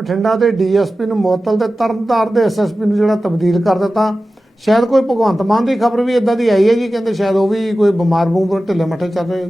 ਬਠਿੰਡਾ ਦੇ ਡੀਐਸਪੀ ਨੂੰ ਮੁਅੱਤਲ ਤੇ ਤਰਨਤਾਰਨ ਦੇ ਐਸਐਸਪੀ ਨੂੰ ਜਿਹੜਾ ਤਬਦੀਲ ਕਰ ਦਿੱਤਾ। ਸ਼ਾਇਦ ਕੋਈ ਭਗਵੰਤ ਮਾਨ ਦੀ ਖਬਰ ਵੀ ਇਦਾਂ ਦੀ ਆਈ ਹੈ ਜੀ ਕਹਿੰਦੇ ਸ਼ਾਇਦ ਉਹ ਵੀ ਕੋਈ ਬਿਮਾਰ ਬੂਮਰ ਢਿੱਲੇ ਮੱਠੇ ਚੱਲ ਰਹੇ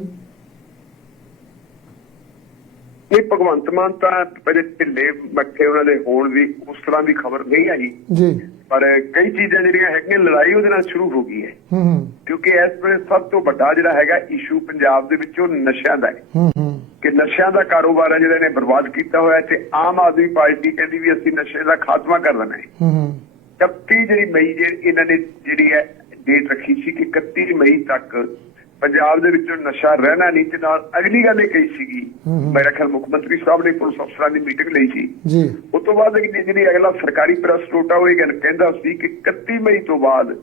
ਇਹ ਭਗਵੰਤ ਮਾਨ ਤਾਂ ਪਹਿਲੇ ਢਿੱਲੇ ਮੱਠੇ ਉਹਨਾਂ ਦੇ ਹੋਣ ਦੀ ਉਸ ਤਰ੍ਹਾਂ ਦੀ ਖਬਰ ਨਹੀਂ ਆਈ। ਜੀ। ਪਰ ਕਈ ਚੀਜ਼ਾਂ ਜਿਹੜੀਆਂ ਹੈਗੀਆਂ ਲੜਾਈ ਉਹਦੇ ਨਾਲ ਸ਼ੁਰੂ ਹੋ ਗਈ ਹੈ। ਹੂੰ ਹੂੰ। ਕਿਉਂਕਿ ਇਸ ਵੇਲੇ ਸਭ ਤੋਂ ਵੱਡਾ ਜਿਹੜਾ ਹੈਗਾ ਇਸ਼ੂ ਪੰਜਾਬ ਦੇ ਵਿੱਚ ਉਹ ਨਸ਼ਿਆਂ ਦਾ ਹੈ। ਹੂੰ ਹੂੰ। ਕਿ ਨਸ਼ਿਆਂ ਦਾ ਕਾਰੋਬਾਰ ਹੈ ਜਿਹੜਾ ਨੇ ਬਰਬਾਦ ਕੀਤਾ ਹੋਇਆ ਤੇ ਆਮ ਆਦਮੀ ਪਾਰਟੀ ਕਹਿੰਦੀ ਵੀ ਅਸੀਂ ਨਸ਼ੇ ਦਾ ਖਾਤਮਾ ਕਰ ਦੇਣਾ ਹੈ। ਹੂੰ ਹੂੰ। 31 ਜਿਹੜੀ ਮਈ ਜਿਹੜੀ ਇਹਨਾਂ ਨੇ ਜਿਹੜੀ ਹੈ ਡੇਟ ਰੱਖੀ ਸੀ ਕਿ 31 ਮਈ ਤੱਕ ਪੰਜਾਬ ਦੇ ਵਿੱਚੋਂ ਨਸ਼ਾ ਰਹਿਣਾ ਨਹੀਂ ਤੇ ਨਾਲ ਅਗਲੀ ਗੱਲ ਇਹ ਕਹੀ ਸੀਗੀ। ਮੇਰਾ ਖਿਆਲ ਮੁੱਖ ਮੰਤਰੀ ਸਾਹਿਬ ਨੇ ਪੁਲਿਸ ਅਫਸਰਾਂ ਦੀ ਮੀਟਿੰਗ ਲਈ ਸੀ। ਜੀ। ਉਸ ਤੋਂ ਬਾਅਦ ਜਿਹੜੀ ਅਗਲਾ ਸਰਕਾਰੀ ਪ੍ਰੈਸ ਨੋਟ ਆ ਉਹ ਇਹ ਗੱਲ ਕਹਿੰਦਾ ਸੀ ਕਿ 31 ਮਈ ਤੋਂ ਬਾਅਦ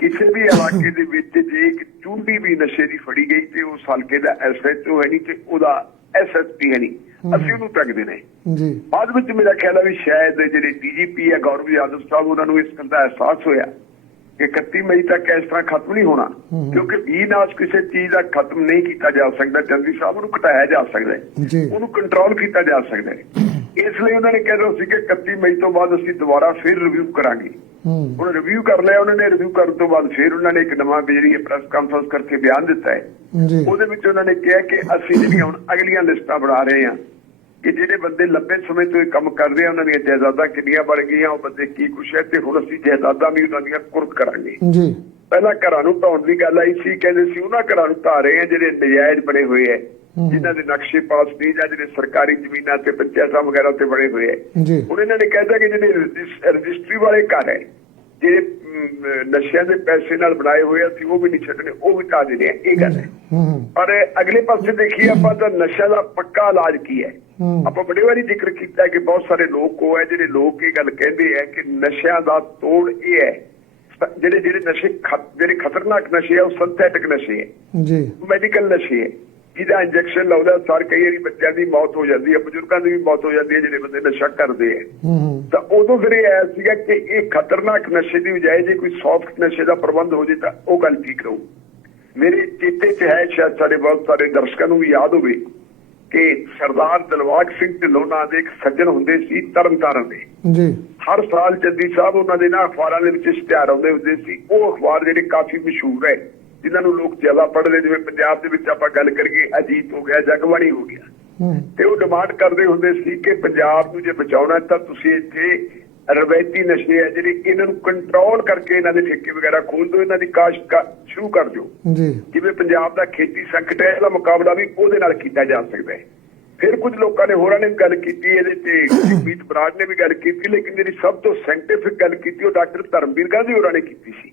ਕਿਸੇ ਵੀ ਇਲਾਕੇ ਦੇ ਵਿੱਚ ਜੇ ਇੱਕ ਚੁੰਡੀ ਵੀ ਨਸ਼ੇ ਦੀ ਫੜੀ ਗਈ ਤੇ ਉਸ ਹਲਕੇ ਦਾ ਐਸਐਚਓ ਹੈ ਨਹੀਂ ਤੇ ਉਹਦਾ ਐਸਐਸਪੀ ਹੈ ਨਹੀਂ ਅਸੀਂ ਉਹਨੂੰ ਤੱਕਦੇ ਨੇ। ਜੀ। ਬਾਅਦ ਵਿੱਚ ਮੇਰਾ ਖਿਆਲ ਹੈ ਵੀ ਸ਼ਾਇਦ ਜਿਹੜੇ ਡੀਜੀਪੀ ਹੈ ਗੌਰਵ ਯਾਦਵ ਸਾਹਿਬ ਉਹਨਾਂ ਨੂੰ ਇਸ ਗੱਲ ਦਾ ਅਹਿਸਾਸ ਹੋਇਆ ਕਿ 31 ਮਈ ਤੱਕ ਇਸ ਤਰ੍ਹਾਂ ਖਤਮ ਨਹੀਂ ਹੋਣਾ। ਕਿਉਂਕਿ ਵੀ ਨਾਸ਼ ਕਿਸੇ ਚੀਜ਼ ਦਾ ਖਤਮ ਨਹੀਂ ਕੀਤਾ ਜਾ ਸਕਦਾ ਜਲਦੀ ਸਾਹਿਬ ਉਹਨੂੰ ਘਟਾਇਆ ਜਾ ਸਕਦਾ ਹੈ। ਉਹਨੂੰ ਕੰਟਰੋਲ ਕੀਤਾ ਜਾ ਸਕਦਾ ਹੈ। ਇਸ ਲਈ ਉਹਨਾਂ ਨੇ ਕਹਿ ਸੀ ਕਿ 31 ਮਈ ਤੋਂ ਬਾਅਦ ਅਸੀਂ ਦੁਬਾਰਾ ਫਿਰ ਰਿਵਿਊ ਕਰਾਂਗੇ। ਹੂੰ। ਹੁਣ ਰਿਵਿਊ ਕਰ ਲਿਆ ਉਹਨਾਂ ਨੇ ਰਿਵਿਊ ਕਰਨ ਤੋਂ ਬਾਅਦ ਫਿਰ ਉਹਨਾਂ ਨੇ ਇੱਕ ਨਵਾਂ ਜਿਹੜੀ ਪ੍ਰੈਸ ਕਾਨਫਰੰਸ ਕਰਕੇ ਬਿਆਨ ਦਿੱਤਾ ਹੈ। ਜੀ। ਉਹਦੇ ਵਿੱਚ ਉਹਨਾਂ ਨੇ ਕਿਹਾ ਕਿ ਅਸੀਂ ਜਿਹੜੀਆਂ ਹੁਣ ਅਗਲੀਆਂ ਲਿਸਟਾਂ ਬਣਾ ਰਹੇ ਹਾਂ ਕਿ ਜਿਹੜੇ ਬੰਦੇ ਲੰਬੇ ਸਮੇਂ ਤੋਂ ਇਹ ਕੰਮ ਕਰ ਰਹੇ ਆ ਉਹਨਾਂ ਦੀਆਂ ਜਾਇਦਾਦਾਂ ਕਿੰਨੀਆਂ ਬਣ ਗਈਆਂ ਉਹ ਬੰਦੇ ਕੀ ਕੁਛ ਹੈ ਤੇ ਹੁਣ ਅਸੀਂ ਜਾਇਦਾਦਾਂ ਵੀ ਉਹਨਾਂ ਦੀਆਂ ਕੁਰਕ ਕਰਾਂਗੇ। ਜੀ। ਪਹਿਲਾਂ ਘਰਾਂ ਨੂੰ ਢਾਉਣ ਦੀ ਗੱਲ ਆਈ ਸੀ ਕਹਿੰਦੇ ਸੀ ਉਹਨਾਂ ਘਰਾਂ ਨੂੰ ਢਾ ਰਹੇ ਆ ਜਿਹੜੇ ਨਜਾਇਜ਼ ਬਣੇ ਹੋਏ ਐ। ਜਿਨ੍ਹਾਂ ਦੇ ਨਕਸ਼ੇ ਪਾਸ ਨਹੀਂ ਜਾਂ ਜਿਹੜੇ ਸਰਕਾਰੀ ਜ਼ਮੀਨਾਂ ਤੇ ਪੰਚਾਇਤਾਂ ਵਗੈਰਾ ਤੇ ਬਣੇ ਹੋਏ ਜੀ। ਹੁਣ ਇਹਨਾਂ ਨੇ ਕਹਿਤਾ ਕਿ ਜਿਹੜੇ ਰਜਿਸ- ਰਜਿਸਟਰੀ ਵਾਲੇ ਘਰ ਹੈ ਜਿਹੜੇ ਨਸ਼ਿਆਂ ਦੇ ਪੈਸੇ ਨਾਲ ਬਣਾਏ ਹੋਏ ਆ ਸੀ ਉਹ ਵੀ ਨਹੀਂ ਛੱਡਣੇ ਉਹ ਵੀ ਢਾ ਦੇਣੇ ਇਹ ਗੱਲ ਹੈ। ਹੂੰ ਹੂੰ ਪਰ ਅਗਲੇ ਪਾਸੇ ਦੇਖੀਏ ਆਪਾਂ ਤਾਂ ਨਸ਼ਾ ਦਾ ਪੱਕਾ ਇਲਾਜ ਕੀ ਹੈ? ਹੂੰ। ਆਪਾਂ ਬੜੀ ਵਾਰੀ ਜ਼ਿਕਰ ਕੀਤਾ ਕਿ ਬਹੁਤ ਸਾਰੇ ਲੋਕ ਉਹ ਹੈ ਜਿਹੜੇ ਲੋਕ ਇਹ ਗੱਲ ਕਹਿੰਦੇ ਆ ਕਿ ਨਸ਼ਿਆਂ ਦਾ ਤੋੜ ਇਹ ਹੈ ਜਿਹੜੇ ਜਿਹੜੇ ਨਸ਼ੇ ਜਿਹੜੇ ਖਤਰਨਾਕ ਨਸ਼ੇ ਆ ਉਹ ਸਿੰਥੈਟਿਕ ਨਸ਼ੇ ਹੈ। ਜੀ। ਮੈਡੀਕਲ ਨਸ਼ੇ ਹੈ। ਜਿਹਦਾ ਇੰਜੈਕਸ਼ਨ ਲਾਉਂਦਾ ਸਰ ਕਈ ਵਾਰੀ ਬੱਚਿਆਂ ਦੀ ਮੌਤ ਹੋ ਜਾਂਦੀ ਹੈ ਬਜ਼ੁਰਗਾਂ ਦੀ ਵੀ ਮੌਤ ਹੋ ਜਾਂਦੀ ਹੈ ਜਿਹੜੇ ਬੰਦੇ ਨਸ਼ਾ ਕਰਦੇ ਆ ਤਾਂ ਉਦੋਂ ਫਿਰ ਇਹ ਆਇਆ ਸੀਗਾ ਕਿ ਇਹ ਖਤਰਨਾਕ ਨਸ਼ੇ ਦੀ ਬਜਾਏ ਜੇ ਕੋਈ ਸੌਫਟ ਨਸ਼ੇ ਦਾ ਪ੍ਰਬੰਧ ਹੋ ਜੇ ਤਾਂ ਉਹ ਗੱਲ ਠੀਕ ਰਹੂ। ਮੇਰੇ ਚੇਤੇ 'ਚ ਹੈ ਸ਼ਾਇਦ ਸਾਡੇ ਬਹੁਤ ਸਾਰੇ ਦਰਸ਼ਕਾਂ ਨੂੰ ਵੀ ਯਾਦ ਹੋਵੇ ਕਿ ਸਰਦਾਰ ਦਿਲਵਾਗ ਸਿੰਘ ਢਿੱਲੋਂ ਨਾਂ ਦੇ ਇੱਕ ਸੱਜਣ ਹੁੰਦੇ ਸੀ ਤਰਨਤਾਰਨ ਦੇ। ਜੀ। ਹਰ ਸਾਲ ਜੱਦੀ ਸਾਹਿਬ ਉਹਨਾਂ ਦੇ ਨਾ ਅਖਬਾਰਾਂ ਦੇ ਵਿੱਚ ਇਸ਼ਤਿਹਾਰ ਆਉਂਦੇ ਹੁੰਦੇ ਸੀ। ਉਹ ਅਖਬਾਰ ਜਿਹੜੇ ਕਾਫੀ ਮਸ਼ਹੂਰ ਹੈ। ਜਿਨ੍ਹਾਂ ਨੂੰ ਲੋਕ ਜ਼ਿਆਦਾ ਪੜ੍ਹਦੇ ਜਿਵੇਂ ਪੰਜਾਬ ਦੇ ਵਿੱਚ ਆਪਾਂ ਗੱਲ ਕਰੀਏ ਅਜੀਤ ਹੋ ਗਿਆ ਜਗਬਾਣੀ ਹੋ ਗਿਆ। ਹੂੰ। ਤੇ ਉਹ ਡਿਮਾਂਡ ਕਰਦੇ ਹੁੰਦੇ ਸੀ ਕਿ ਪੰਜਾਬ ਨੂੰ ਜੇ ਬਚਾਉਣਾ ਤਾਂ ਤੁਸੀਂ ਇੱਥੇ ਰਵਾਇਤੀ ਨਸ਼ੇ ਆ ਜਿਹੜੇ ਇਹਨਾਂ ਨੂੰ ਕੰਟਰੋਲ ਕਰਕੇ ਇਹਨਾਂ ਦੇ ਠੇਕੇ ਵਗੈਰਾ ਖੋਲ ਦਿਓ ਇਹਨਾਂ ਦੀ ਕਾਸ਼ਤ ਸ਼ੁਰੂ ਕਰ ਦਿਓ। ਜੀ। ਜਿਵੇਂ ਪੰਜਾਬ ਦਾ ਖੇਤੀ ਸੰਕਟ ਹੈ ਇਹਦਾ ਮੁਕਾਬਲਾ ਵੀ ਉਹਦੇ ਨਾਲ ਕੀਤਾ ਜਾ ਸਕਦਾ ਹੈ। ਫਿਰ ਕੁਝ ਲੋਕਾਂ ਨੇ ਹੋਰਾਂ ਨੇ ਗੱਲ ਕੀਤੀ ਇਹਦੇ ਤੇ ਜਗਮੀਤ ਬਰਾੜ ਨੇ ਵੀ ਗੱਲ ਕੀਤੀ ਲੇਕਿਨ ਜਿਹੜੀ ਸਭ ਤੋਂ ਸਾਇੰਟੀਫਿਕ ਗੱਲ ਕੀਤੀ ਉਹ ਡਾਕਟਰ ਧਰਮਵੀਰ ਗਾਂਧੀ ਹੋਰਾਂ ਨੇ ਕੀਤੀ ਸੀ।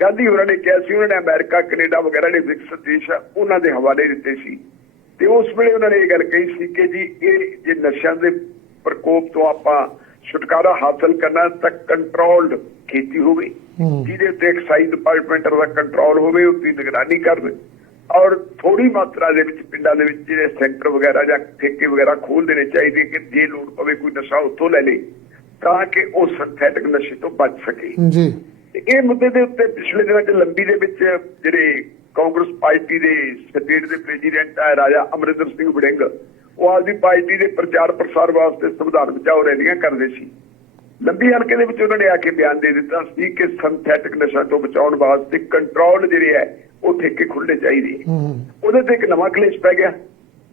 ਗਾਂਧੀ ਹੋਰਾਂ ਨੇ ਕਿਹਾ ਸੀ ਉਹਨਾਂ ਨੇ ਅਮਰੀਕਾ ਕੈਨੇਡਾ ਵਗੈਰਾ ਦੇ ਵਿਕਸਿਤ ਦੇਸ਼ ਆ ਉਹਨਾਂ ਦੇ ਹਵਾਲੇ ਦਿੱਤੇ ਸੀ। ਤੇ ਉਸ ਵੇਲੇ ਉਹਨਾਂ ਨੇ ਇਹ ਗੱਲ ਕਹੀ ਸੀ ਕਿ ਜੀ ਇਹ ਜੇ ਨਸ਼ਿਆਂ ਦੇ ਪ੍ਰਕੋਪ ਤੋਂ ਆਪਾਂ ਛੁਟਕਾਰਾ ਹਾਸਲ ਕਰਨਾ ਤਾਂ ਕੰਟਰੋਲਡ ਖੇਤੀ ਹੋਵੇ। ਜਿਹਦੇ ਉੱਤੇ ਐਕਸਾਈਜ਼ ਡਿਪਾਰਟਮੈਂਟ ਦਾ ਕੰਟਰੋਲ ਹੋਵੇ ਉਸ ਦੀ ਨਿਗਰਾਨੀ ਕਰਨ ਔਰ ਥੋੜੀ ਮਾਤਰਾ ਦੇ ਵਿੱਚ ਪਿੰਡਾਂ ਦੇ ਵਿੱਚ ਜਿਹੜੇ ਸੈਂਟਰ ਵਗੈਰਾ ਜਾਂ ਠੇਕੇ ਵਗੈਰਾ ਖੋਲ ਦੇਣੇ ਚਾਹੀਦੇ ਕਿ ਜੇ ਲੋੜ ਪਵੇ ਕੋਈ ਨਸ਼ਾ ਉੱਥੋਂ ਲੈ ਲੇ ਤਾਂ ਕਿ ਉਹ ਸਿੰਥੈਟਿਕ ਨਸ਼ੇ ਤੋਂ ਬਚ ਸਕੇ। ਜੀ। ਤੇ ਇਹ ਮੁੱਦੇ ਦੇ ਉੱਤੇ ਪਿਛਲੇ ਦਿਨਾਂ 'ਚ ਲੰਬੀ ਦੇ ਵਿੱਚ ਜਿਹੜੇ ਕਾਂਗਰਸ ਪਾਰਟੀ ਦੇ ਸਟੇਟ ਦੇ ਪ੍ਰੈਜ਼ੀਡੈਂਟ ਆ ਰਾਜਾ ਅਮਰਿੰਦਰ ਸਿੰਘ ਵੜਿੰਗ ਉਹ ਆਪਦੀ ਪਾਰਟੀ ਦੇ ਪ੍ਰਚਾਰ ਪ੍ਰਸਾਰ ਵਾਸਤੇ ਸੰਵਿਧਾਨ ਬਚਾਓ ਰੈਲੀਆਂ ਕਰਦੇ ਸੀ। ਲੰਬੀ ਹਲਕੇ ਦੇ ਵਿੱਚ ਉਹਨਾਂ ਨੇ ਆ ਕੇ ਬਿਆਨ ਦੇ ਦਿੱਤਾ ਸੀ ਕਿ ਸਿੰਥੈਟਿਕ ਨਸ਼ਾ ਤੋਂ ਬਚਾਉਣ ਵਾਸਤੇ ਕੰਟਰੋਲ ਜਿਹੜੇ ਹੈ ਉਹ ਠੇਕੇ ਖੁੱਲ੍ਹਣੇ ਚਾਹੀਦੇ ਉਹਦੇ ਤੇ ਇੱਕ ਨਵਾਂ ਕਲੇਸ਼ ਪੈ ਗਿਆ।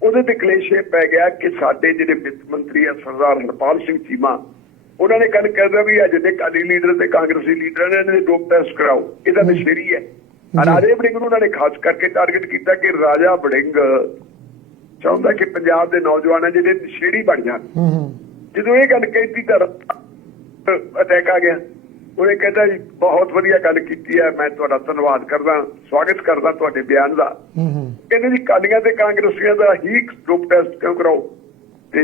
ਉਹਦੇ ਤੇ ਕਲੇਸ਼ ਇਹ ਪੈ ਗਿਆ ਕਿ ਸਾਡੇ ਜਿਹੜੇ ਵਿੱਤ ਮੰਤਰੀ ਆ ਸਰਦਾਰ ਹਰਪਾਲ ਸਿੰਘ ਚੀਮਾ ਉਹਨਾਂ ਨੇ ਗੱਲ ਕਰਦਾ ਵੀ ਅੱਜ ਦੇ ਅਕਾਲੀ ਲੀਡਰ ਤੇ ਕਾਂਗਰਸੀ ਲੀਡਰ ਨੇ ਇਹਨਾਂ ਦੇ ਡੋਪ ਟੈਸਟ ਕਰਾਓ। ਇਹਦਾ ਨਸ਼ੇਰੀ ਹੈ। ਰਾਜੇ ਵੜਿੰਗ ਨੂੰ ਉਹਨਾਂ ਨੇ ਖਾਸ ਕਰਕੇ ਟਾਰਗੇਟ ਕੀਤਾ ਕਿ ਰਾਜਾ ਵੜਿੰਗ ਚਾਹੁੰਦਾ ਕਿ ਪੰਜਾਬ ਦੇ ਨੌਜਵਾਨ ਆ ਜਿਹੜੇ ਨਸ਼ੇੜੀ ਬਣ ਜਾਣ। ਜਦੋਂ ਇਹ ਗੱਲ ਕਹਿਤੀ ਤਾਂ ਅਟੈਕ ਆ ਗਿਆ। ਉਹਨੇ ਕਹਿੰਦਾ ਜੀ ਬਹੁਤ ਵਧੀਆ ਗੱਲ ਕੀਤੀ ਹੈ ਮੈਂ ਤੁਹਾਡਾ ਧੰਨਵਾਦ ਕਰਦਾ ਸਵਾਗਤ ਕਰਦਾ ਤੁਹਾਡੇ ਬਿਆਨ ਦਾ। ਕਹਿੰਦੇ ਜੀ ਕਾਲੀਆਂ ਤੇ ਕਾਂਗਰਸੀਆਂ ਦਾ ਹੀ ਗਰੁੱਪ ਟੈਸਟ ਕਿਉਂ ਕਰਾਓ? ਤੇ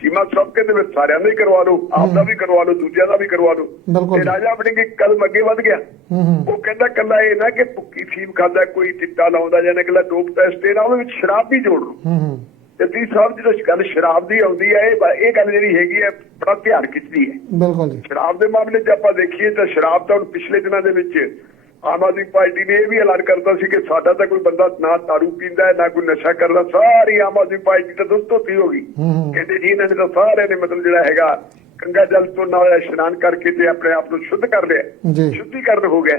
ਚੀਮਾ ਸਾਹਿਬ ਕਹਿੰਦੇ ਵੀ ਸਾਰਿਆਂ ਦਾ ਹੀ ਕਰਵਾ ਲਓ ਆਪ ਦਾ ਵੀ ਕਰਵਾ ਲਓ ਦੂਜਿਆਂ ਦਾ ਵੀ ਕਰਵਾ ਲਓ ਤੇ ਰਾਜਾ ਆਪਣੇ ਕੇ ਕਦਮ ਅੱਗੇ ਵੱਧ ਗਿਆ। ਉਹ ਕਹਿੰਦਾ ਕੱਲਾ ਇਹ ਨਾ ਕਿ ਭੁੱਕੀ ਫੀਮ ਖਾਂਦਾ ਕੋਈ ਚਿੱਟਾ ਲਾਉਂਦਾ ਜਾਂ ਨਿਕਲਾ ਡੋਪ ਟੈਸਟ ਇਹ ਨਾ ਉਹਦੇ ਵਿੱਚ ਸ਼ਰਾਬ ਵੀ ਜੋੜ ਲਓ। ਤੇ ਤੀ ਸਾਹਿਬ ਜਦੋਂ ਗੱਲ ਸ਼ਰਾਬ ਦੀ ਆਉਂਦੀ ਹੈ ਇਹ ਇਹ ਗੱਲ ਜਿਹੜੀ ਹੈਗੀ ਹੈ ਬੜਾ ਧਿਆਨ ਖਿੱਚਦੀ ਹੈ। ਬਿਲਕੁਲ ਜੀ। ਸ਼ਰਾਬ ਦੇ ਮਾਮਲੇ 'ਚ ਆਪਾਂ ਦੇਖੀਏ ਤਾਂ ਸ਼ਰਾਬ ਤਾਂ ਹੁਣ ਪਿਛਲੇ ਦਿਨਾਂ ਦੇ ਵਿੱਚ ਆਮ ਆਦਮੀ ਪਾਰਟੀ ਨੇ ਇਹ ਵੀ ਐਲਾਨ ਕਰਤਾ ਸੀ ਕਿ ਸਾਡਾ ਤਾਂ ਕੋਈ ਬੰਦਾ ਨਾ ਦਾਰੂ ਪੀਂਦਾ ਹੈ, ਨਾ ਕੋਈ ਨਸ਼ਾ ਕਰਦਾ ਸਾਰੀ ਆਮ ਆਦਮੀ ਪਾਰਟੀ ਤਾਂ ਦੋਸਤੋਤੀ ਹੋ ਗਈ। ਕਹਿੰਦੇ ਜੀ ਇਹਨਾਂ ਨੇ ਤਾਂ ਸਾਰਿਆਂ ਨੇ ਮਤਲਬ ਜਿਹੜਾ ਹੈਗਾ ਗੰਗਾ ਜਲ ਤੋਂ ਨਾਲ ਇਸ਼ਨਾਨ ਕਰਕੇ ਤੇ ਆਪਣੇ ਆਪ ਨੂੰ ਸ਼ੁੱਧ ਕਰ ਲਿਆ। ਸ਼ੁੱਧੀਕਰਨ ਹੋ ਗਿਆ।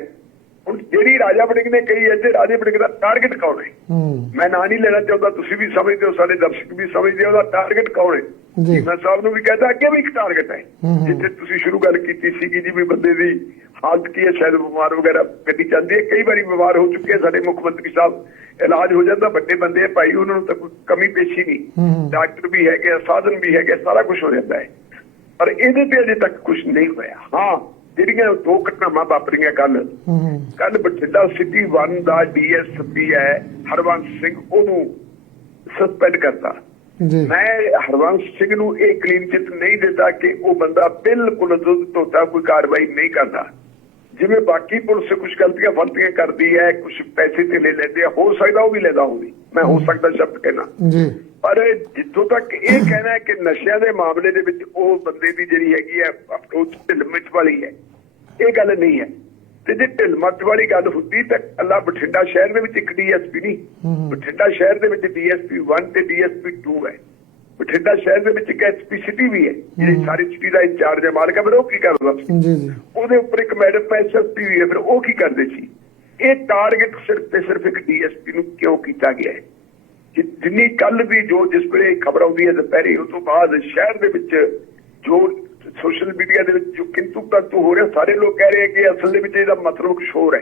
ਹੁਣ ਜਿਹੜੀ ਰਾਜਾ ਵੜਿੰਗ ਨੇ ਕਹੀ ਹੈ ਤੇ ਰਾਜਾ ਵੜਿੰਗ ਦਾ ਟਾਰਗੇਟ ਕੌਣ ਹੈ? ਮੈਂ ਨਾਂ ਨਹੀਂ ਲੈਣਾ ਚਾਹੁੰਦਾ ਤੁਸੀਂ ਵੀ ਸਮਝਦੇ ਹੋ ਸਾਡੇ ਦਰਸ਼ਕ ਵੀ ਸਮਝਦੇ ਹੋ ਉਹਦਾ ਟਾਰਗੇਟ ਕੌਣ ਹੈ? ਜੀ। ਮੈਂ ਸਾਹਿਬ ਨੂੰ ਵੀ ਕਹਿੰਦਾ ਅੱਗੇ ਵੀ ਇੱਕ ਟਾਰਗੇਟ ਹੈ। ਜਿੱਥੇ ਤੁਸੀਂ ਸ਼ੁਰੂ ਗੱਲ ਕੀਤੀ ਸੀ ਕਿ ਜੀ ਵੀ ਬੰਦੇ ਦੀ ਹਾਲਤ ਕੀ ਹੈ ਸ਼ਾਇਦ ਬਿਮਾਰ ਵਗੈਰਾ ਗੱਡੀ ਚੱਲਦੀ ਹੈ ਕਈ ਵਾਰੀ ਬਿਮਾਰ ਹੋ ਚੁੱਕੇ ਸਾਡੇ ਮੁੱਖ ਮੰਤਰੀ ਸਾਹਿਬ ਇਲਾਜ ਹੋ ਜਾਂਦਾ ਵੱਡੇ ਬੰਦੇ ਆ ਭਾਈ ਉਹਨਾਂ ਨੂੰ ਤਾਂ ਕੋਈ ਕਮੀ ਪੇਸ਼ੀ ਨਹੀਂ। ਡਾਕਟਰ ਵੀ ਹੈਗੇ ਆ, ਸਾਧਨ ਵੀ ਹੈਗੇ ਸਾਰਾ ਕੁਝ ਹੋ ਜਾਂਦਾ ਹੈ। ਪਰ ਇਹਦੇ ਤੇ ਅਜੇ ਤੱਕ ਕੁਝ ਨਹੀਂ ਹੋਇਆ। ਹਾਂ ਜਿਹੜੀਆਂ ਦੋ ਘਟਨਾਵਾਂ ਵਾਪਰੀਆਂ ਕੱਲ ਕੱਲ ਬਠਿੰਡਾ ਸਿਟੀ 1 ਦਾ ਡੀਐਸਪੀ ਹੈ ਹਰਵੰਸ ਸਿੰਘ ਉਹਨੂੰ ਸਸਪੈਂਡ ਕਰਤਾ। ਮੈਂ ਹਰਵੰਸ ਸਿੰਘ ਨੂੰ ਇਹ ਕਲੀਨ ਚਿੱਟ ਨਹੀਂ ਦਿੱਤਾ ਕਿ ਉਹ ਬੰਦਾ ਬਿਲਕੁਲ ਦੁੱਧ ਧੋਤਾ ਕੋਈ ਕਾਰਵਾਈ ਨਹੀਂ ਕਰਦਾ। ਜਿਵੇਂ ਬਾਕੀ ਪੁਲਿਸ ਕੁਝ ਗਲਤੀਆਂ ਫਲਤੀਆਂ ਕਰਦੀ ਹੈ ਕੁਝ ਪੈਸੇ ਤੇ ਲੈ ਲੈਂਦੇ ਆ ਹੋ ਸਕਦਾ ਉਹ ਵੀ ਲੈਦਾ ਹੋਵੇ। ਮੈਂ ਹੋ ਸਕਦਾ ਸ਼ਬਦ ਕਹਿਣਾ ਜੀ। ਪਰ ਜਿੱਥੋਂ ਤੱਕ ਇਹ ਕਹਿਣਾ ਹੈ ਕਿ ਨਸ਼ਿਆਂ ਦੇ ਮਾਮਲੇ ਦੇ ਵਿੱਚ ਉਹ ਬੰਦੇ ਦੀ ਜਿਹੜੀ ਹੈਗੀ ਹੈ ਅਪਰੋਚ ਢਿਲਮਿਟ ਵਾਲੀ ਹੈ। ਇਹ ਗੱਲ ਨਹੀਂ ਹੈ। ਤੇ ਜੇ ਢਿਲਮਟ ਵਾਲੀ ਗੱਲ ਹੁੰਦੀ ਤਾਂ ਅੱਲਾ ਬਠਿੰਡਾ ਸ਼ਹਿਰ ਦੇ ਵਿੱਚ ਇੱਕ ਡੀਐਸਪੀ ਨਹੀਂ। ਬਠਿੰਡਾ ਸ਼ਹਿਰ ਦੇ ਵਿੱਚ ਡੀਐਸਪੀ 1 ਤੇ ਡੀਐਸਪੀ 2 ਹੈ। ਬਠਿੰਡਾ ਸ਼ਹਿਰ ਦੇ ਵਿੱਚ ਇੱਕ ਐਸਪੀ ਸਿਟੀ ਵੀ ਹੈ ਜਿਹੜੀ ਸਾਰੀ ਸਿਟੀ ਦਾ ਇੰਚਾਰਜ ਹੈ ਮਾਲਕ ਹੈ ਫਿਰ ਉਹ ਕੀ ਕਰਦਾ ਸੀ? ਜੀ ਜੀ। ਉਹਦੇ ਉੱਪਰ ਇੱਕ ਮੈਡਮ ਐਸਐਸਪੀ ਵੀ ਹੈ ਫਿਰ ਉਹ ਕੀ ਕਰਦੇ ਸੀ? ਇਹ ਟਾਰਗੇਟ ਸਿਰਫ ਤੇ ਸਿਰਫ ਇੱਕ ਡੀਐਸਪੀ ਨੂੰ ਕਿਉਂ ਕੀਤਾ ਗਿਆ ਹੈ? ਕਿ ਜਿੰਨੀ ਕੱਲ ਵੀ ਜੋ ਜਿਸ ਵੇਲੇ ਖਬਰ ਆਉਂਦੀ ਹੈ ਦੁਪਹਿਰੇ ਉਸ ਤੋਂ ਬਾਅਦ ਸ਼ਹਿਰ ਦੇ ਵਿੱਚ ਜੋ ਸੋਸ਼ਲ ਮੀਡੀਆ ਦੇ ਵਿੱਚ ਜੋ ਕਿੰਤੂ ਪਰੰਤੂ ਹੋ ਰਿਹਾ ਸਾਰੇ ਲੋਕ ਕਹਿ ਰਹੇ ਕਿ ਅਸਲ ਦੇ ਵਿੱਚ ਇਹਦਾ ਮਤਲਬ ਕੁਝ ਹੋਰ ਹੈ।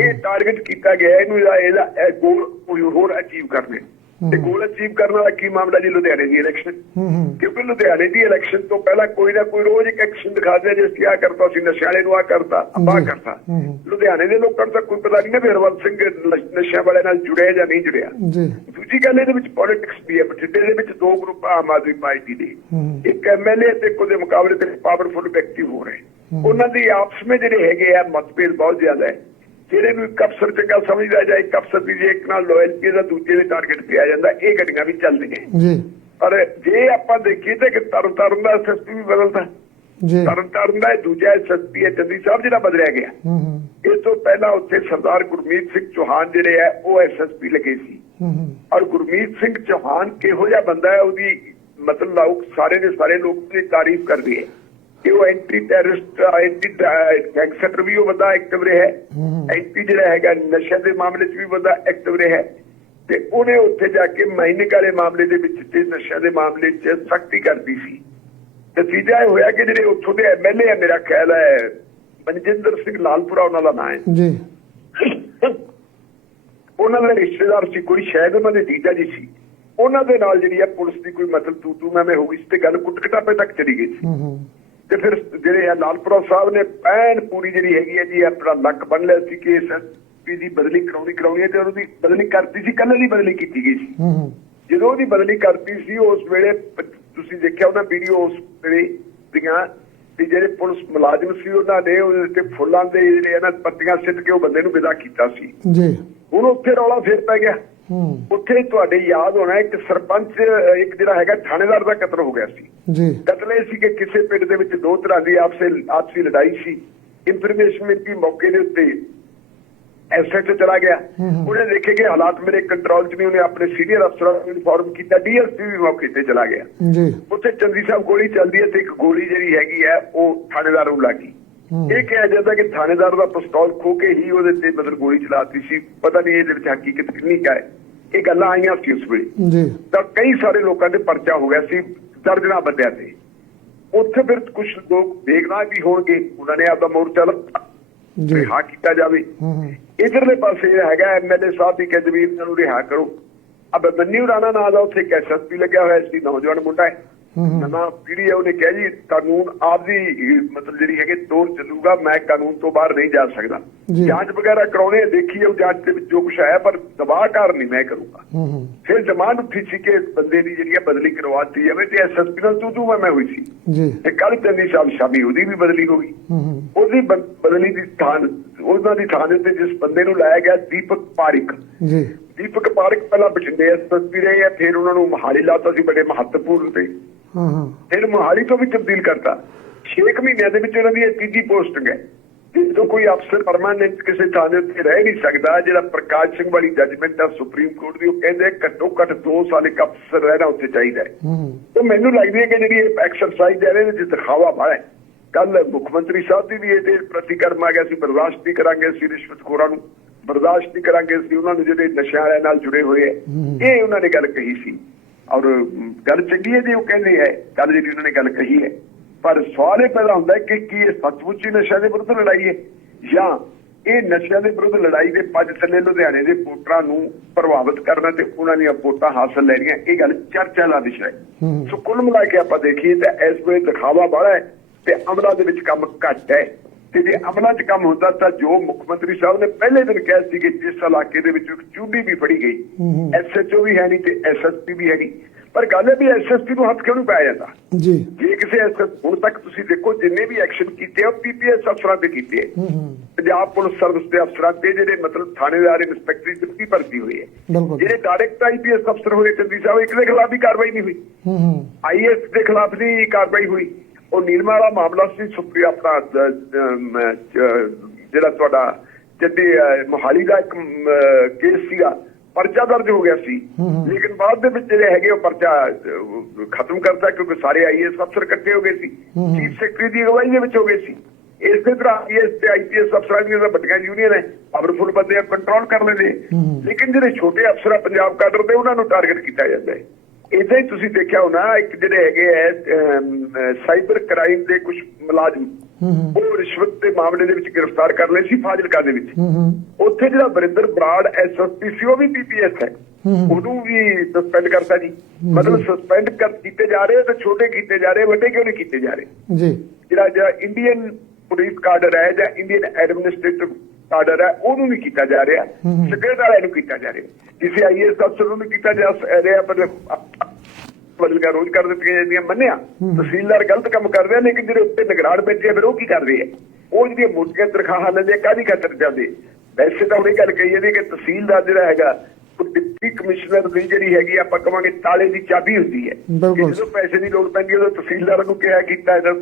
ਇਹ ਟਾਰਗੇਟ ਕੀਤਾ ਗਿਆ ਇਹਨੂੰ ਇਹਦਾ ਇਹਦਾ ਇਹ ਗੋਲ ਕੋਈ ਹੋਰ ਅਚੀਵ ਕਰਨੇ ਤੇ। ਗੋਲ ਅਚੀਵ ਕਰਨ ਵਾਲਾ ਕੀ ਮਾਮਲਾ ਜੀ ਲੁਧਿਆਣੇ ਦੀ ਇਲੈਕਸ਼ਨ ਹੂੰ ਹੂੰ। ਕਿਉਂਕਿ ਲੁਧਿਆਣੇ ਦੀ ਇਲੈਕਸ਼ਨ ਤੋਂ ਪਹਿਲਾਂ ਕੋਈ ਨਾ ਕੋਈ ਰੋਜ਼ ਇੱਕ ਐਕਸ਼ਨ ਦਿਖਾ ਦਿਆ ਜਿਸ ਕੀ ਆ ਕਰਤਾ ਸੀ ਨਸ਼ੇ ਵਾਲੇ ਨੂੰ ਆ ਕਰਤਾ ਜੀ। ਕਰਤਾ। ਲੁਧਿਆਣੇ ਦੇ ਲੋਕਾਂ ਨੂੰ ਤਾਂ ਕੋਈ ਪਤਾ ਨਹੀਂ ਨਾ ਵੀ ਹਰਵੰਤ ਸਿੰਘ ਨਸ਼- ਨਸ਼ਿਆਂ ਵਾਲੇ ਨਾਲ ਜੁੜਿਆ ਜਾਂ ਨਹੀਂ ਜੁੜਿਆ। ਜੀ। ਦੂਜੀ ਗੱਲ ਇਹਦੇ ਵਿੱਚ ਪੋਲਿਟਿਕਸ ਵੀ ਹੈ ਬਠਿੰਡੇ ਦੇ ਵਿੱਚ ਦੋ ਗਰੁੱਪ ਆ ਆਮ ਆਦਮੀ ਪਾਰਟੀ ਦੇ। ਇੱਕ ਐਮਐਲਏ ਤੇ ਉਹਦੇ ਮੁਕਾਬਲੇ ਤੇ ਪਾਵਰਫੁਲ ਵਿਅਕਤੀ ਹੋ। ਰਹੇ। ਉਹਨਾਂ ਦੀ ਆਪਸ ਵਿੱਚ ਜਿਹੜੇ ਹੈਗੇ ਆ ਮਤਭੇਦ ਬਹੁਤ ਜ਼ਿਆਦਾ ਹੈ। ਜਿਹੜੇ ਨੂੰ ਇੱਕ ਅਫਸਰ ਚੰਗਾ ਸਮਝਦਾ ਜਾਂ ਇੱਕ ਅਫਸਰ ਦੀ ਜੇ ਇੱਕ ਨਾਲ ਲਾਇਲਟੀ ਦਾ ਦੂਜੇ ਦੇ ਟਾਰਗੇਟ ਪਿਆ ਜਾਂਦਾ ਇਹ ਗੱਡੀਆਂ ਵੀ ਚੱਲਦੀਆਂ। ਜੀ। ਪਰ ਜੇ ਆਪਾਂ ਦੇਖੀਏ ਤਾਂ ਕਿ ਤਰਨ ਤਾਰਨ ਦਾ ਐਸਐਸਪੀ ਵੀ ਬਦਲਦਾ। ਜੀ। ਤਰਨ ਤਾਰਨ ਦਾ ਦੂਜਾ ਐਸਐਸਪੀ ਹੈ ਚੰਦੀ ਸਾਹਿਬ ਜਿਹੜਾ ਬਦਲਿਆ ਗਿਆ। ਹੂੰ ਹੂੰ। ਇਸ ਤੋਂ ਪਹਿਲਾਂ ਉੱਥੇ ਸਰਦਾਰ ਗੁਰਮੀਤ ਸਿੰਘ ਚੌਹਾਨ ਜਿਹੜੇ ਹੈ ਉਹ ਐਸਐਸਪੀ ਲੱਗੇ ਸੀ। ਹੂੰ ਹੂੰ। ਔਰ ਗੁਰਮੀਤ ਸਿੰਘ ਚੌਹਾਨ ਕਿਹੋ ਜਿਹਾ ਬੰਦਾ ਹੈ ਉਹਦੀ ਮਤਲਬ ਲੋਕ ਸਾਰੇ ਦੇ ਸਾਰੇ ਲੋਕ ਉਹਦੀ ਤਾਰੀਫ ਕਰਦੇ ਹੈ ਕਿ ਉਹ ਐਂਟੀ ਟੈਰਰਿਸਟ ਐਂਟੀ ਗੈਂਗਸਟਰ ਵੀ ਉਹ ਬੰਦਾ ਐਕਟਿਵ ਰਿਹਾ ਐਂਟੀ ਜਿਹੜਾ ਹੈਗਾ ਨਸ਼ੇ ਦੇ ਮਾਮਲੇ 'ਚ ਵੀ ਬੰਦਾ ਐਕਟਿਵ ਰਿਹਾ ਤੇ ਉਹਨੇ ਉੱਥੇ ਜਾ ਕੇ ਮਾਈਨਿੰਗ ਵਾਲੇ ਮਾਮਲੇ ਦੇ ਵਿੱਚ ਤੇ ਨਸ਼ਿਆਂ ਦੇ ਮਾਮਲੇ 'ਚ ਸਖਤੀ ਕਰਦੀ ਸੀ। ਨਤੀਜਾ ਇਹ ਹੋਇਆ ਕਿ ਜਿਹੜੇ ਉੱਥੋਂ ਦੇ ਐਮਐਲਏ ਹੈ ਮੇਰਾ ਖਿਆਲ ਹੈ ਮਨਜਿੰਦਰ ਸਿੰਘ ਲਾਲਪੁਰਾ ਉਹਨਾਂ ਦਾ ਨਾਮ ਹੈ। ਜੀ। ਉਹਨਾਂ ਦੇ ਰਿਸ਼ਤੇਦਾਰ ਸੀ ਕੋਈ ਸ਼ਾਇਦ ਉਹਨਾਂ ਦੇ ਜੀਜਾ ਜੀ ਸੀ। ਉਹਨਾਂ ਦੇ ਨਾਲ ਜਿਹੜੀ ਹੈ ਪੁਲਿਸ ਦੀ ਕੋਈ ਮਤਲਬ ਤੂ ਤੂ ਮੈਂ ਮੈਂ ਹੋ ਗਈ ਸੀ ਤੇ ਗੱਲ ਕੁੱਟਕਟਾਪੇ ਤੱਕ ਚਲੀ ਗਈ ਸੀ। ਹੂੰ ਹੂੰ ਤੇ ਫਿਰ ਜਿਹੜੇ ਆ ਲਾਲਪੁਰਾ ਸਾਹਿਬ ਨੇ ਐਨ ਪੂਰੀ ਜਿਹੜੀ ਹੈਗੀ ਹੈ ਜੀ ਆਪਣਾ ਲੱਕ ਬੰਨ ਲਿਆ ਸੀ ਕਿ ਐਸਐਸਪੀ ਦੀ ਬਦਲੀ ਕਰਾਉਣੀ ਕਰਾਉਣੀ ਹੈ ਤੇ ਉਹਦੀ ਬਦਲੀ ਕਰਤੀ ਸੀ ਕੱਲ ਦੀ ਬਦਲੀ ਕੀਤੀ ਗਈ ਸੀ। ਜਦੋਂ ਉਹਦੀ ਬਦਲੀ ਕਰਤੀ ਸੀ ਉਸ ਵੇਲੇ ਤੁਸੀਂ ਦੇਖਿਆ ਉਹਨਾਂ ਵੀਡੀਓ ਉਸ ਵੇਲੇ ਦੀਆਂ ਵੀ ਜਿਹੜੇ ਪੁਲਿਸ ਮੁਲਾਜ਼ਮ ਸੀ ਉਹਨਾਂ ਨੇ ਉਹਦੇ ਤੇ ਫੁੱਲਾਂ ਦੇ ਜਿਹੜੇ ਇਹਨਾਂ ਪੱਤੀਆਂ ਸਿੱਟ ਕੇ ਉਹ ਬੰਦੇ ਨੂੰ ਵਿਦਾ ਕੀਤਾ ਸੀ। ਜੀ। ਹੁਣ ਉੱਥੇ ਰੌਲਾ ਫੇਰ ਪੈ ਗਿਆ। ਉੱਥੇ ਤੁਹਾਡੇ ਯਾਦ ਹੋਣਾ ਇੱਕ ਸਰਪੰਚ ਇੱਕ ਜਿਹੜਾ ਹੈਗਾ ਥਾਣੇਦਾਰ ਦਾ ਕਤਲ ਹੋ ਗਿਆ ਸੀ। ਜੀ। ਕਤਲ ਇਹ ਸੀ ਕਿ ਕਿਸੇ ਪਿੰਡ ਦੇ ਵਿੱਚ ਦੋ ਤਰ੍ਹਾਂ ਦੀ ਆਪਸੇ ਆਪਸੀ ਲੜਾਈ ਸੀ। ਇਨਫੋਰਮੇਸ਼ਨ ਮਿਲਦੀ ਮੌਕੇ ਦੇ ਉੱਤੇ ਐਸਐਚ ਚਲਾ ਗਿਆ। ਉਹਨੇ ਦੇਖੇ ਕਿ ਹਾਲਾਤ ਮੇਰੇ ਕੰਟਰੋਲ 'ਚ ਨਹੀਂ ਉਹਨੇ ਆਪਣੇ ਸੀਨੀਅਰ ਅਫਸਰਾਂ ਨੂੰ ਇਨਫੋਰਮ ਕੀਤਾ ਡੀਐਸਪੀ ਵੀ ਮੌਕੇ ਤੇ ਚਲਾ ਗਿਆ। ਜੀ। ਉੱਥੇ ਚੰਦੀ ਸਾਹਿਬ ਗੋਲੀ ਚੱਲਦੀ ਹੈ ਤੇ ਇੱਕ ਗੋਲੀ ਜਿਹੜੀ ਹੈਗੀ ਹੈ ਉਹ ਥਾਣੇਦਾਰ ਨੂੰ ਲੱਗੀ। ਇਹ ਕਿਹਾ ਜਾਂਦਾ ਕਿ ਥਾਣੇਦਾਰ ਦਾ ਪਿਸਤੌਲ ਖੋ ਕੇ ਹੀ ਉਹਦੇ ਤੇ ਮਤਲਬ ਗੋਲੀ ਚਲਾਤੀ ਸੀ। ਪਤਾ ਨਹੀਂ ਇਹਦੇ ਵਿੱਚ ਹਕੀਕਤ ਕਿੰਨੀ ਕੁ ਹੈ। ਇਹ ਗੱਲਾਂ ਆਈਆਂ ਸੀ ਉਸ ਵੇਲੇ। ਜੀ। ਤਾਂ ਕਈ ਸਾਰੇ ਲੋਕਾਂ ਦੇ ਪਰਚਾ ਹੋ ਗਿਆ ਸੀ ਦਰਜਨਾ ਬੰਦਿਆਂ ਤੇ। ਉੱਥੇ ਫਿਰ ਕੁਝ ਲੋਕ ਦੇਖਣਾ ਵੀ ਹੋਣਗੇ ਉਹਨਾਂ ਨੇ ਆਪਦਾ ਮੋਰਚਾ ਲ- ਜੀ। ਰਿਹਾ ਕੀਤਾ ਜਾਵੇ। ਇਧਰਲੇ ਪਾਸੇ ਹੈਗਾ ਐਮਐਲਏ ਸਾਹਿਬ ਦੀ ਕਹਿੰਦੇ ਵੀ ਇਹਨਾਂ ਨੂੰ ਰਿਹਾ ਕਰੋ। ਅਬ ਬੰਨੀ ਰਾਣਾ ਨਾਂ ਦਾ ਉੱਥੇ ਇੱਕ ਐਸਐਸਪੀ ਲੱਗਿਆ ਹੋਇਆ ਸੀ ਨੌਜਵਾਨ ਮੁੰਡਾ ਹੂੰ। ਨਵਾਂ ਪੀੜ੍ਹੀ ਹੈ ਉਹਨੇ ਕਿਹਾ ਜੀ ਕਾਨੂੰਨ ਆਪਦੀ ਮਤਲਬ ਜਿਹੜੀ ਹੈਗੇ ਤੋਰ ਚੱਲੂਗਾ ਮੈਂ ਕਾਨੂੰਨ ਤੋਂ ਬਾਹਰ ਨਹੀਂ ਜਾ ਸਕਦਾ। ਜਾਂਚ ਵਗੈਰਾ ਕਰਾਉਣੇ ਆ, ਦੇਖੀ ਜਾਓ ਜਾਂਚ ਦੇ ਵਿੱਚ ਜੋ ਕੁਝ ਆਇਆ ਪਰ ਦਬਾਅ ਕਾਰਨ ਨਹੀਂ ਮੈਂ ਕਰੂੰਗਾ। ਹੂੰ ਹੂੰ। ਫਿਰ ਜ਼ਮਾਨ ਉੱਠੀ ਸੀ ਕਿ ਬੰਦੇ ਦੀ ਜਿਹੜੀ ਹੈ ਬਦਲੀ ਕਰਵਾਤੀ ਜਾਵੇ ਤੇ ਐਸਐਸਪੀ ਨਾਲ ਤੂੰ ਤੂੰ ਮੈਂ ਮੈਂ ਹੋਈ ਸੀ। ਜੀ। ਤੇ ਕੱਲ ਚੰਦੀ ਸਾਹਿਬ ਸ਼ਾਮੀ ਉਹਦੀ ਵੀ ਬਦਲੀ ਹੋ ਗਈ। ਹੂੰ ਹੂੰ। ਉਹਦੀ ਬਦ- ਬਦਲੀ ਦੀ ਥਾਨ ਉਹਨਾਂ ਦੀ ਥਾਂ ਦੇ ਉੱਤੇ ਜਿਸ ਬੰਦੇ ਨੂੰ ਲਾਇਆ ਗਿਆ ਦੀਪਕ ਪਾਰਿਕ। ਜੀ। ਦੀਪਕ ਪਾਰਿਕ ਪਹਿਲਾਂ ਬਠਿੰਡੇ ਐਸਐਸਪੀ ਰਹੇ ਆ ਫਿਰ ਉਹਨਾਂ ਨੂੰ ਮਹਾਲੀ ਲਾਤਾ ਸੀ ਬੜੇ ਮਹੱਤਵਪੂਰਨ ਤੇ। ਹਾਂ ਹਾਂ। ਫਿਰ ਮੋਹਾਲੀ ਤੋਂ ਵੀ ਤਬਦੀਲ ਕਰਤਾ। 6 ਮਹੀਨਿਆਂ ਦੇ ਵਿੱਚ ਉਹਨਾਂ ਦੀ ਇਹ ਤੀਜੀ ਪੋਸਟਿੰਗ ਹੈ ਜਦੋਂ ਕੋਈ ਅਫਸਰ ਪਰਮਾਨੈਂਟ ਕਿਸੇ ਥਾਂ ਦੇ ਉੱਤੇ ਰਹਿ ਨਹੀਂ ਸਕਦਾ ਜਿਹੜਾ ਪ੍ਰਕਾਸ਼ ਸਿੰਘ ਵਾਲੀ ਜੱਜਮੈਂਟ ਆ ਸੁਪਰੀਮ ਕੋਰਟ ਦੀ ਉਹ ਕਹਿੰਦੇ ਘੱਟੋ ਘੱਟ 2 ਸਾਲ ਇੱਕ ਅਫਸਰ ਰਹਿਣਾ ਉੱਥੇ ਚਾਹੀਦਾ ਹੈ। ਉਹ ਮੈਨੂੰ ਲੱਗਦੀ ਹੈ ਕਿ ਜਿਹੜੀ ਇਹ ਐਕਸਰਸਾਈਜ਼ ਹੈ ਇਹਦੇ ਵਿੱਚ ਦਿਖਾਵਾ ਬੜਾ ਹੈ। ਕੱਲ ਮੁੱਖ ਮੰਤਰੀ ਸਾਹਿਬ ਦੀ ਵੀ ਇਹਦੇ ਪ੍ਰਤੀਕਰਮ ਆ ਗਿਆ ਸੀ ਬਰਦਾਸ਼ਤ ਨਹੀਂ ਕਰਾਂਗੇ ਅਸੀਂ ਰਿਸ਼ਵਤਖੋਰਾਂ ਨੂੰ। ਬਰਦਾਸ਼ਤ ਨਹੀਂ ਕਰਾਂਗੇ ਅਸੀਂ ਉਹਨਾਂ ਨੂੰ ਜਿਹੜੇ ਨਸ਼ਿਆਂ ਨਾਲ ਜੁੜੇ ਹੋਏ ਹੈ। ਇਹ ਉਹਨਾਂ ਨੇ ਗੱਲ ਕਹੀ ਸੀ। ਔਰ ਗੱਲ ਚੰਗੀ ਹੈ ਜੇ ਉਹ ਕਹਿੰਦੇ ਹੈ ਗੱਲ ਜਿਹੜੀ ਉਹਨਾਂ ਨੇ ਗੱਲ ਕਹੀ ਹੈ। ਪਰ ਸਵਾਲ ਇਹ ਪੈਦਾ ਹੁੰਦਾ ਹੈ ਕਿ ਕੀ ਇਹ ਸੱਚਮੁੱਚ ਹੀ ਨਸ਼ਿਆਂ ਦੇ ਵਿਰੁੱਧ ਲੜਾਈ ਹੈ? ਜਾਂ ਇਹ ਨਸ਼ਿਆਂ ਦੇ ਵਿਰੁੱਧ ਲੜਾਈ ਦੇ ਪੱਜ ਥੱਲੇ ਲੁਧਿਆਣੇ ਦੇ ਵੋਟਰਾਂ ਨੂੰ ਪ੍ਰਭਾਵਿਤ ਕਰਨਾ ਤੇ ਉਹਨਾਂ ਦੀਆਂ ਵੋਟਾਂ ਹਾਸਲ ਲੈਣੀਆਂ ਇਹ ਗੱਲ ਚਰਚਾ ਦਾ ਵਿਸ਼ਾ ਹੈ। ਹੂੰ। ਸੋ ਕੁੱਲ ਮਿਲਾ ਕੇ ਆਪਾਂ ਦੇਖੀਏ ਤਾਂ ਇਸ ਵੇਲੇ ਦਿਖਾਵਾ ਬੜਾ ਹੈ ਤੇ ਅਮਲਾ ਦੇ ਵਿੱਚ ਕੰਮ ਘੱਟ ਹੈ। ਤੇ ਜੇ ਅਮਲਾ 'ਚ ਕੰਮ ਹੁੰਦਾ ਤਾਂ ਜੋ ਮੁੱਖ ਮੰਤਰੀ ਸਾਹਿਬ ਨੇ ਪਹਿਲੇ ਦਿਨ ਕਿਹਾ ਸੀ ਕਿ ਜਿਸ ਇਲਾਕੇ ਦੇ ਵਿੱਚ ਇੱਕ ਚੂਡੀ ਵੀ ਫੜੀ ਗਈ। ਐਸਐਚਓ ਵੀ ਹੈ ਨਹੀਂ ਤੇ ਐਸਐਸਪੀ ਵੀ ਹੈ ਨਹੀਂ। ਪਰ ਗੱਲ ਇਹ ਵੀ ਐਸਐਸਪੀ ਨੂੰ ਹੱਥ ਕਿਉਂ ਨਹੀਂ ਪਾਇਆ ਜਾਂਦਾ? ਜੀ। ਜੇ ਕਿਸੇ ਐਸਐਸ ਹੁਣ ਤੱਕ ਤੁਸੀਂ ਦੇਖੋ ਜਿੰਨੇ ਵੀ ਐਕਸ਼ਨ ਕੀਤੇ ਆ ਪੀਪੀਐਸ ਅਫਸਰਾਂ ਤੇ ਕੀਤੇ ਪੰਜਾਬ ਪੁਲਿਸ ਸਰਵਿਸ ਦੇ ਅਫਸਰਾਂ ਤੇ ਜਿਹੜੇ ਮਤਲਬ ਥਾਣੇਦਾਰ ਇੰਸਪੈਕਟਰੀ ਡਿਪਟੀ ਭਰਤੀ ਹੋਈ ਹੈ ਜਿਹੜੇ ਡਾਇਰੈਕਟ ਆਈਪੀਐਸ ਅਫਸਰ ਹੋਏ ਚੰਦੀ ਸਾਹਿਬ ਇੱਕ ਦੇ ਖਿਲਾਫ ਵੀ ਕਾਰਵਾਈ ਨਹੀਂ ਹੋਈ। ਹੂੰ ਹੂੰ। ਆਈਐਸ ਦੇ ਖਿਲਾਫ ਨਹੀਂ ਕਾਰਵਾਈ ਹੋਈ। ਉਹ ਨੀਲਮਾ ਵਾਲਾ ਮਾਮਲਾ ਸੀ ਸੁਪਰੀ ਆਪਣਾ ਜਿਹੜਾ ਤੁਹਾਡਾ ਜੱਦੀ ਮੋਹਾਲੀ ਦਾ ਇੱਕ ਕੇਸ ਸੀਗਾ ਪਰਚਾ ਦਰਜ ਹੋ ਗਿਆ ਸੀ। ਲੇਕਿਨ ਬਾਅਦ ਦੇ ਵਿੱਚ ਜਿਹੜੇ ਹੈਗੇ ਉਹ ਪਰਚਾ ਖਤਮ ਕਰਤਾ ਕਿਉਂਕਿ ਸਾਰੇ ਆਈਐਸ ਅਫਸਰ ਇਕੱਠੇ ਹੋ ਗਏ ਸੀ। ਚੀਫ ਸੈਕਟਰੀ ਦੀ ਅਗਵਾਈ ਦੇ ਵਿੱਚ ਹੋ ਗਏ ਸੀ। ਇਸੇ ਤਰ੍ਹਾਂ ਆਈਐਸ ਤੇ ਆਈਪੀਐਸ ਅਫਸਰਾਂ ਦੀਆਂ ਵੱਡੀਆਂ ਯੂਨੀਅਨ ਹੈ ਪਾਵਰਫੁਲ ਬੰਦੇ ਆ ਕੰਟਰੋਲ ਕਰ ਲੈਂਦੇ। ਲੇਕਿਨ ਜਿਹੜੇ ਛੋਟੇ ਅਫਸਰ ਆ ਪੰਜਾਬ ਕਾਡਰ ਦੇ ਉਹਨਾਂ ਨੂੰ ਟਾਰਗੇਟ ਕੀਤਾ ਜਾਂਦਾ ਹੈ। ਇਦਾਂ ਹੀ ਤੁਸੀਂ ਦੇਖਿਆ ਹੋਣਾ ਇੱਕ ਜਿਹੜੇ ਹੈਗੇ ਐ ਸਾਈਬਰ ਕ੍ਰਾਈਮ ਦੇ ਕੁਝ ਮੁਲਾਜ਼ਮ ਉਹ ਰਿਸ਼ਵਤ ਦੇ ਮਾਮਲੇ ਦੇ ਵਿੱਚ ਗ੍ਰਿਫਤਾਰ ਕਰ ਲਏ ਸੀ ਫਾਜ਼ਿਲਕਾ ਦੇ ਵਿੱਚ। ਉੱਥੇ ਜਿਹੜਾ ਬਰਿੰਦਰ ਬਰਾੜ ਐਸਐਸਪੀ ਸੀ ਉਹ ਵੀ ਪੀਪੀਐਸ ਹੈ। ਉਹਨੂੰ ਵੀ ਸਸਪੈਂਡ ਕਰਤਾ ਜੀ। ਮਤਲਬ ਸਸਪੈਂਡ ਕਰ ਕੀਤੇ ਜਾ ਰਹੇ ਤੇ ਛੋਟੇ ਕੀਤੇ ਜਾ ਰਹੇ ਵੱਡੇ ਕਿਉਂ ਨਹੀਂ ਕੀਤੇ ਜਾ ਰਹੇ? ਜੀ। ਜਿਹੜਾ ਜਿਹੜਾ ਇੰਡੀਅਨ ਪੁਲਿਸ ਕਾਡਰ ਹੈ ਜਾਂ ਇੰਡੀਅਨ ਐਡਮਿਨਿਸਟ੍ਰੇਟਿਵ ਕਾਡਰ ਹੈ ਉਹਨੂੰ ਨਹੀਂ ਕੀਤਾ ਜਾ ਰਿਹਾ ਸੈਕਟਰੀ ਵਾਲਿਆਂ ਨੂੰ ਕੀਤਾ ਜਾ ਰਿਹਾ। ਕਿਸੇ ਆਈਐਸ ਅਫਸਰ ਨੂੰ ਕੀਤਾ ਜਾ ਰਿਹਾ ਪਰ ਬਦਲਗਾ ਰੋਜ਼ ਕਰ ਦਿੱਤੀਆਂ ਜਾਂਦੀਆਂ ਮੰਨਿਆ। ਤਹਿਸੀਲਦਾਰ ਗਲਤ ਕੰਮ ਕਰ ਰਿਹਾ ਲੇਕਿਨ ਜਿਹੜੇ ਉੱਤੇ ਨਿਗਰਾਨ ਬੈਠੇ ਆ ਫਿਰ ਉਹ ਕੀ ਕਰ ਰਹੇ ਆ? ਉਹ ਜਿਹੜੀਆਂ ਮੋਟੀਆਂ ਤਨਖਾਹਾਂ ਲੈਂਦੇ ਆ ਕਾਹਦੀ ਖਾਤਰ ਜਾਂਦੇ? ਵੈਸੇ ਤਾਂ ਉਹਨੇ ਗੱਲ ਕਹੀ ਜਾਂਦੀ ਕਿ ਤਹਿਸੀਲਦਾਰ ਜਿਹੜਾ ਹੈਗਾ ਉਹ ਡਿਪਟੀ ਕਮਿਸ਼ਨਰ ਦੀ ਜਿਹੜੀ ਹੈਗੀ ਆਪਾਂ ਕਵਾਂਗੇ ਤਾਲੇ ਦੀ ਚਾਬੀ ਹੁੰਦੀ ਹੈ। ਕਿ ਜਦੋਂ ਪੈਸੇ ਦੀ ਲੋੜ ਪੈਂਦੀ ਹੈ ਉਦੋਂ ਤਹਿਸੀਲਦਾਰ ਨੂੰ ਕਿਹਾ ਕੀਤਾ ਇਹਦਾ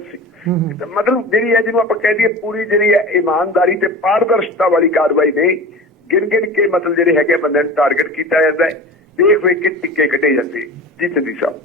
ਮਤਲਬ ਜਿਹੜੀ ਹੈ, ਜਿਹਨੂੰ ਆਪਾਂ ਕਹਿ ਦਈਏ ਪੂਰੀ ਜਿਹੜੀ ਹੈ ਇਮਾਨਦਾਰੀ ਤੇ ਪਾਰਦਰਸ਼ਤਾ ਵਾਲੀ ਕਾਰਵਾਈ ਨਹੀਂ ਗਿਣ ਗਿਣ ਕੇ ਮਤਲਬ ਜਿਹੜੇ ਹੈਗੇ ਬੰਦੇ ਨੂੰ ਟਾਰਗੇਟ ਕੀਤਾ ਜਾਂਦਾ ਹੈ ਦੇਖ ਵੇਖ ਕੇ ਟਿੱਕੇ ਕੱਢੇ ਜਾਂਦੇ ਜੀ ਚੰਦੀ ਸਾਹਿਬ